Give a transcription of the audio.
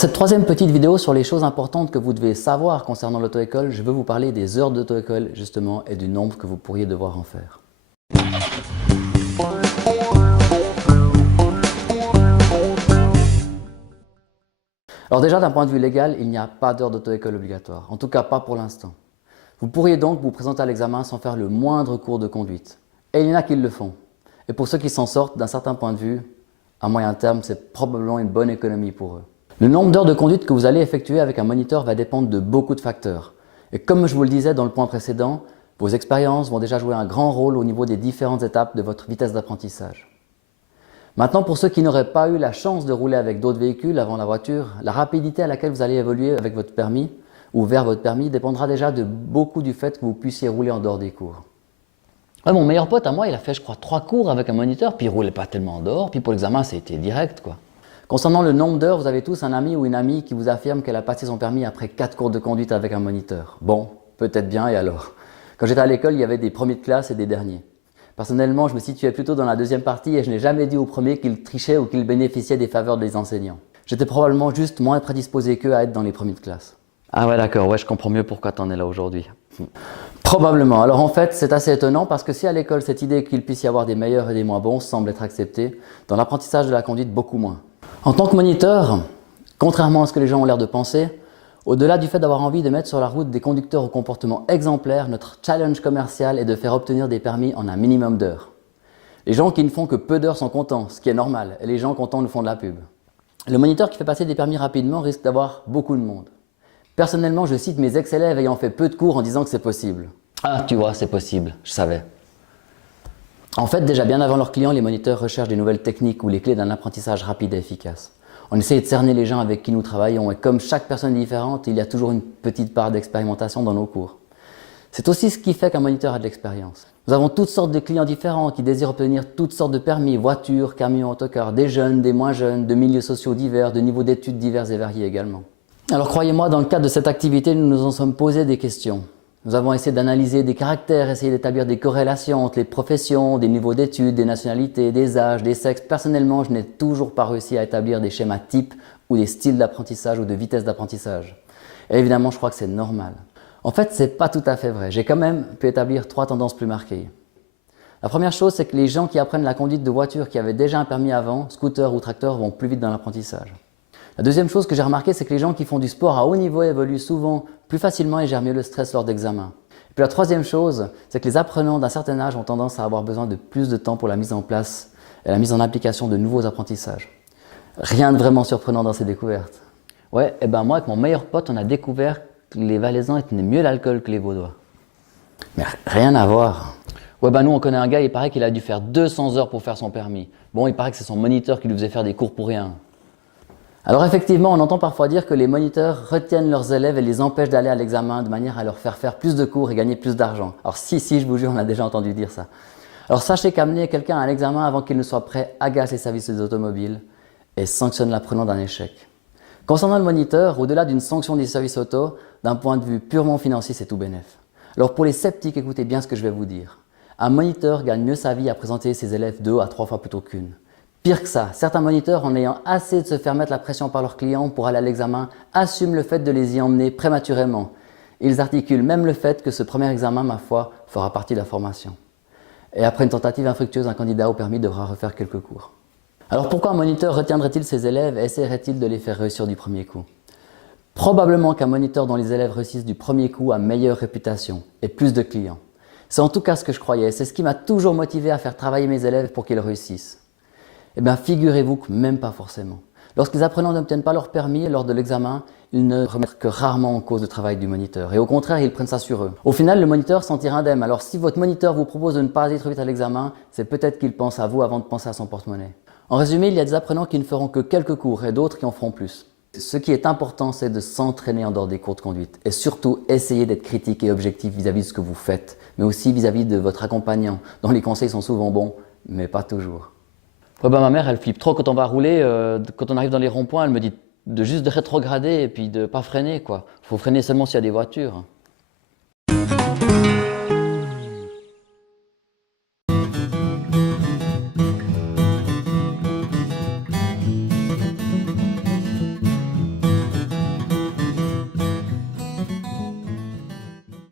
cette troisième petite vidéo sur les choses importantes que vous devez savoir concernant l'auto-école, je veux vous parler des heures d'auto-école justement et du nombre que vous pourriez devoir en faire. Alors déjà d'un point de vue légal, il n'y a pas d'heure d'auto-école obligatoire, en tout cas pas pour l'instant. Vous pourriez donc vous présenter à l'examen sans faire le moindre cours de conduite. Et il y en a qui le font. Et pour ceux qui s'en sortent, d'un certain point de vue, à moyen terme, c'est probablement une bonne économie pour eux. Le nombre d'heures de conduite que vous allez effectuer avec un moniteur va dépendre de beaucoup de facteurs. Et comme je vous le disais dans le point précédent, vos expériences vont déjà jouer un grand rôle au niveau des différentes étapes de votre vitesse d'apprentissage. Maintenant, pour ceux qui n'auraient pas eu la chance de rouler avec d'autres véhicules avant la voiture, la rapidité à laquelle vous allez évoluer avec votre permis ou vers votre permis dépendra déjà de beaucoup du fait que vous puissiez rouler en dehors des cours. Ouais, mon meilleur pote à moi, il a fait je crois 3 cours avec un moniteur, puis il roulait pas tellement en dehors, puis pour l'examen, c'était direct quoi. Concernant le nombre d'heures, vous avez tous un ami ou une amie qui vous affirme qu'elle a passé son permis après 4 cours de conduite avec un moniteur. Bon, peut-être bien et alors. Quand j'étais à l'école, il y avait des premiers de classe et des derniers. Personnellement, je me situais plutôt dans la deuxième partie et je n'ai jamais dit aux premiers qu'ils trichaient ou qu'ils bénéficiaient des faveurs des enseignants. J'étais probablement juste moins prédisposé qu'eux à être dans les premiers de classe. Ah ouais d'accord, ouais je comprends mieux pourquoi tu en es là aujourd'hui. Probablement. Alors en fait, c'est assez étonnant parce que si à l'école cette idée qu'il puisse y avoir des meilleurs et des moins bons semble être acceptée, dans l'apprentissage de la conduite beaucoup moins. En tant que moniteur, contrairement à ce que les gens ont l'air de penser, au-delà du fait d'avoir envie de mettre sur la route des conducteurs au comportement exemplaire, notre challenge commercial est de faire obtenir des permis en un minimum d'heures. Les gens qui ne font que peu d'heures sont contents, ce qui est normal, et les gens contents nous font de la pub. Le moniteur qui fait passer des permis rapidement risque d'avoir beaucoup de monde. Personnellement, je cite mes ex-élèves ayant fait peu de cours en disant que c'est possible. Ah, tu vois, c'est possible, je savais. En fait, déjà bien avant leurs clients, les moniteurs recherchent des nouvelles techniques ou les clés d'un apprentissage rapide et efficace. On essaie de cerner les gens avec qui nous travaillons et comme chaque personne est différente, il y a toujours une petite part d'expérimentation dans nos cours. C'est aussi ce qui fait qu'un moniteur a de l'expérience. Nous avons toutes sortes de clients différents qui désirent obtenir toutes sortes de permis, voitures, camions, autocars, des jeunes, des moins jeunes, de milieux sociaux divers, de niveaux d'études divers et variés également. Alors croyez-moi, dans le cadre de cette activité, nous nous en sommes posé des questions. Nous avons essayé d'analyser des caractères, essayé d'établir des corrélations entre les professions, des niveaux d'études, des nationalités, des âges, des sexes. Personnellement, je n'ai toujours pas réussi à établir des schémas types ou des styles d'apprentissage ou de vitesse d'apprentissage. Et évidemment, je crois que c'est normal. En fait, ce n'est pas tout à fait vrai. J'ai quand même pu établir 3 tendances plus marquées. La première chose, c'est que les gens qui apprennent la conduite de voiture qui avaient déjà un permis avant, scooter ou tracteur, vont plus vite dans l'apprentissage. La deuxième chose que j'ai remarqué, c'est que les gens qui font du sport à haut niveau évoluent souvent plus facilement et gèrent mieux le stress lors d'examens. Et puis la troisième chose, c'est que les apprenants d'un certain âge ont tendance à avoir besoin de plus de temps pour la mise en place et la mise en application de nouveaux apprentissages. Rien de vraiment surprenant dans ces découvertes. Ouais, et ben moi avec mon meilleur pote, on a découvert que les Valaisans tenaient mieux l'alcool que les Vaudois. Mais rien à voir. Ouais, ben nous on connaît un gars, il paraît qu'il a dû faire 200 heures pour faire son permis. Bon, il paraît que c'est son moniteur qui lui faisait faire des cours pour rien. Alors effectivement, on entend parfois dire que les moniteurs retiennent leurs élèves et les empêchent d'aller à l'examen de manière à leur faire faire plus de cours et gagner plus d'argent. Alors si, je vous jure, on a déjà entendu dire ça. Alors sachez qu'amener quelqu'un à l'examen avant qu'il ne soit prêt agace les services des automobiles et sanctionne l'apprenant d'un échec. Concernant le moniteur, au-delà d'une sanction des services auto, d'un point de vue purement financier, c'est tout bénef. Alors pour les sceptiques, écoutez bien ce que je vais vous dire. Un moniteur gagne mieux sa vie à présenter ses élèves 2 à 3 fois plutôt qu'une. Pire que ça, certains moniteurs, en ayant assez de se faire mettre la pression par leurs clients pour aller à l'examen, assument le fait de les y emmener prématurément. Ils articulent même le fait que ce premier examen, ma foi, fera partie de la formation. Et après une tentative infructueuse, un candidat au permis devra refaire quelques cours. Alors pourquoi un moniteur retiendrait-il ses élèves et essaierait-il de les faire réussir du premier coup? Probablement qu'un moniteur dont les élèves réussissent du premier coup a meilleure réputation et plus de clients. C'est en tout cas ce que je croyais, c'est ce qui m'a toujours motivé à faire travailler mes élèves pour qu'ils réussissent. Eh bien, figurez-vous que même pas forcément. Lorsque les apprenants n'obtiennent pas leur permis lors de l'examen, ils ne remettent que rarement en cause le travail du moniteur. Et au contraire, ils prennent ça sur eux. Au final, le moniteur s'en tire indemne. Alors si votre moniteur vous propose de ne pas aller trop vite à l'examen, c'est peut-être qu'il pense à vous avant de penser à son porte-monnaie. En résumé, il y a des apprenants qui ne feront que quelques cours et d'autres qui en feront plus. Ce qui est important, c'est de s'entraîner en dehors des cours de conduite. Et surtout, essayez d'être critique et objectif vis-à-vis de ce que vous faites, mais aussi vis-à-vis de votre accompagnant, dont les conseils sont souvent bons, mais pas toujours. Ouais, bah, ma mère, elle flippe trop quand on va rouler. Quand on arrive dans les ronds-points, elle me dit de juste de rétrograder et puis de pas freiner, quoi. Faut freiner seulement s'il y a des voitures.